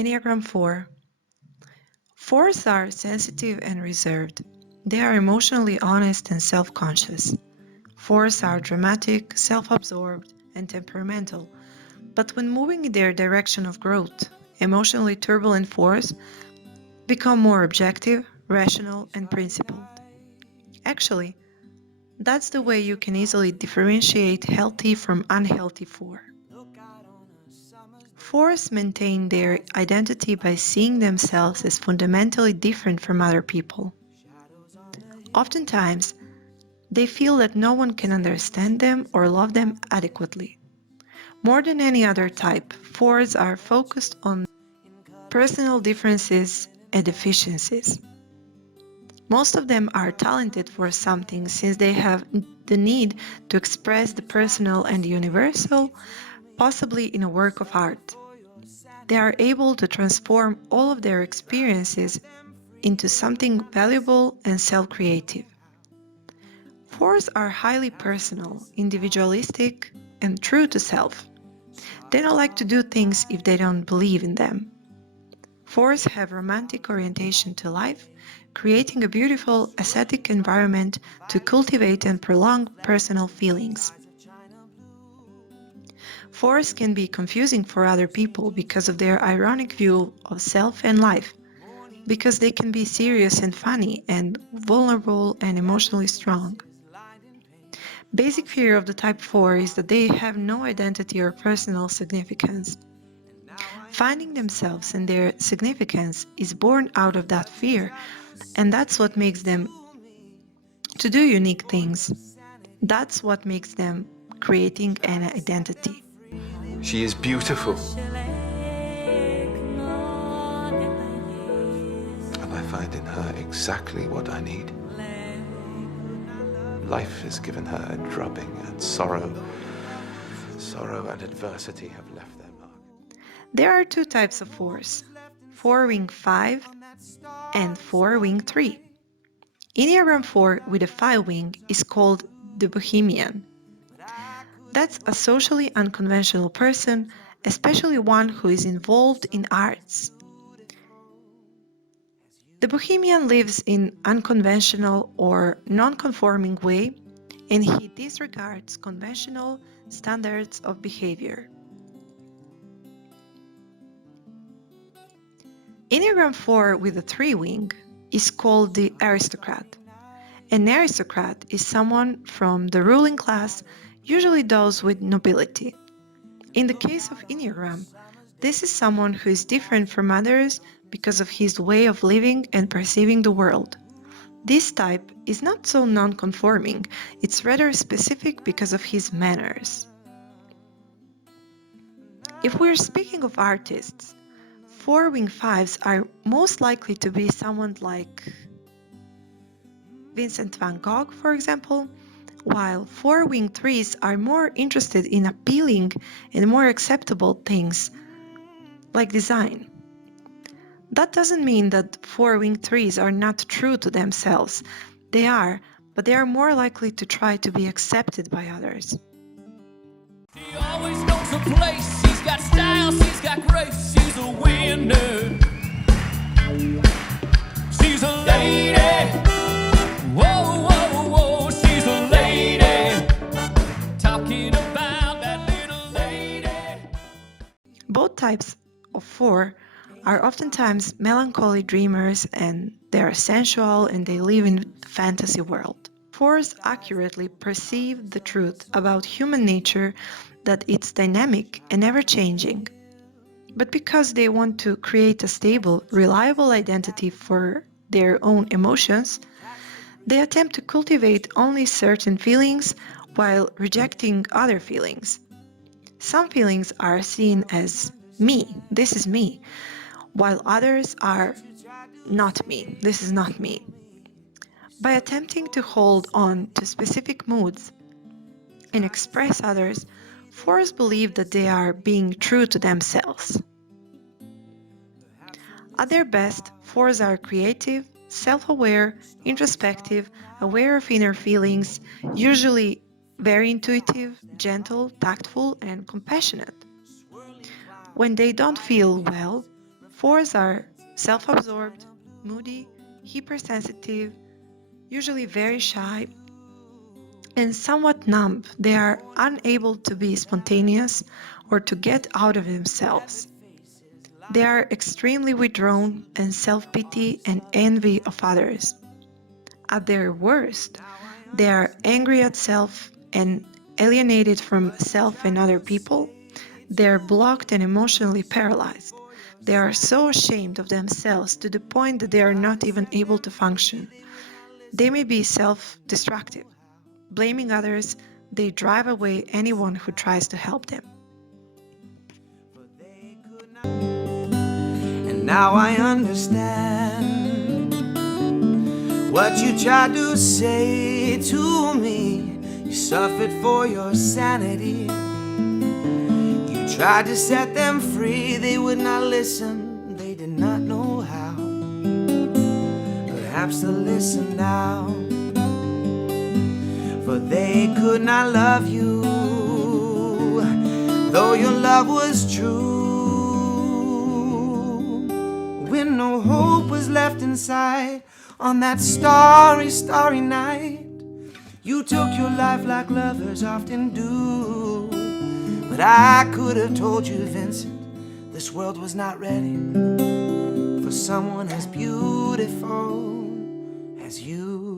Enneagram 4. Fours are sensitive and reserved. They are emotionally honest and self-conscious. Fours are dramatic, self-absorbed, and temperamental, but when moving in their direction of growth, emotionally turbulent fours become more objective, rational, and principled. Actually, that's the way you can easily differentiate healthy from unhealthy four. Fours maintain their identity by seeing themselves as fundamentally different from other people. Oftentimes, they feel that no one can understand them or love them adequately. More than any other type, fours are focused on personal differences and deficiencies. Most of them are talented for something since they have the need to express the personal and the universal, possibly in a work of art. They are able to transform all of their experiences into something valuable and self-creative. Fours are highly personal, individualistic, and true to self. They don't like to do things if they don't believe in them. Fours have romantic orientation to life, creating a beautiful, aesthetic environment to cultivate and prolong personal feelings. Fours can be confusing for other people because of their ironic view of self and life, because they can be serious and funny and vulnerable and emotionally strong. Basic fear of the type 4 is that they have no identity or personal significance. Finding themselves and their significance is born out of that fear, and that's what makes them to do unique things. That's what makes them creating an identity. She is beautiful. And I find in her exactly what I need. Life has given her a drubbing, and sorrow and adversity have left their mark. There are two types of fours, 4-wing 5 and 4-wing 3. Enneagram 4 with a 5-wing is called the Bohemian. That's a socially unconventional person, especially one who is involved in arts. The Bohemian lives in unconventional or non-conforming way, and he disregards conventional standards of behavior. Enneagram 4 with a 3-wing is called the aristocrat. An aristocrat is someone from the ruling class, usually those with nobility. In the case of Enneagram, this is someone who is different from others because of his way of living and perceiving the world. This type is not so non-conforming, it's rather specific because of his manners. If we're speaking of artists, 4-wing 5s are most likely to be someone like Vincent van Gogh, for example, while 4-wing 3s are more interested in appealing and more acceptable things like design. That doesn't mean that 4-wing 3s are not true to themselves. They are, but they are more likely to try to be accepted by others. He always knows a place, he's got style, she's got grace, she's a winner. She's a lady, whoa, whoa, whoa, she's a lady. Talking about that little lady. Both types of 4 are oftentimes melancholy dreamers, and they are sensual and they live in a fantasy world. 4s accurately perceive the truth about human nature, that it's dynamic and ever-changing. But because they want to create a stable, reliable identity for their own emotions, they attempt to cultivate only certain feelings while rejecting other feelings. Some feelings are seen as me, this is me, while others are not me, this is not me. By attempting to hold on to specific moods and express others, 4s believe that they are being true to themselves. At their best, 4s are creative, self-aware, introspective, aware of inner feelings, usually very intuitive, gentle, tactful, and compassionate. When they don't feel well, Fours are self-absorbed, moody, hypersensitive, usually very shy, and somewhat numb. They are unable to be spontaneous or to get out of themselves. They are extremely withdrawn and self-pity and envy of others. At their worst, they are angry at self and alienated from self and other people. They are blocked and emotionally paralyzed. They are so ashamed of themselves to the point that they are not even able to function. They may be self-destructive. Blaming others, they drive away anyone who tries to help them. And now I understand what you tried to say to me. You suffered for your sanity. You tried to set them free. They would not listen. They did not know how. Perhaps they'll listen now. For they could not love you, though your love was true. When no hope was left inside on that starry, starry night, you took your life like lovers often do. But I could have told you, Vincent, this world was not ready for someone as beautiful as you.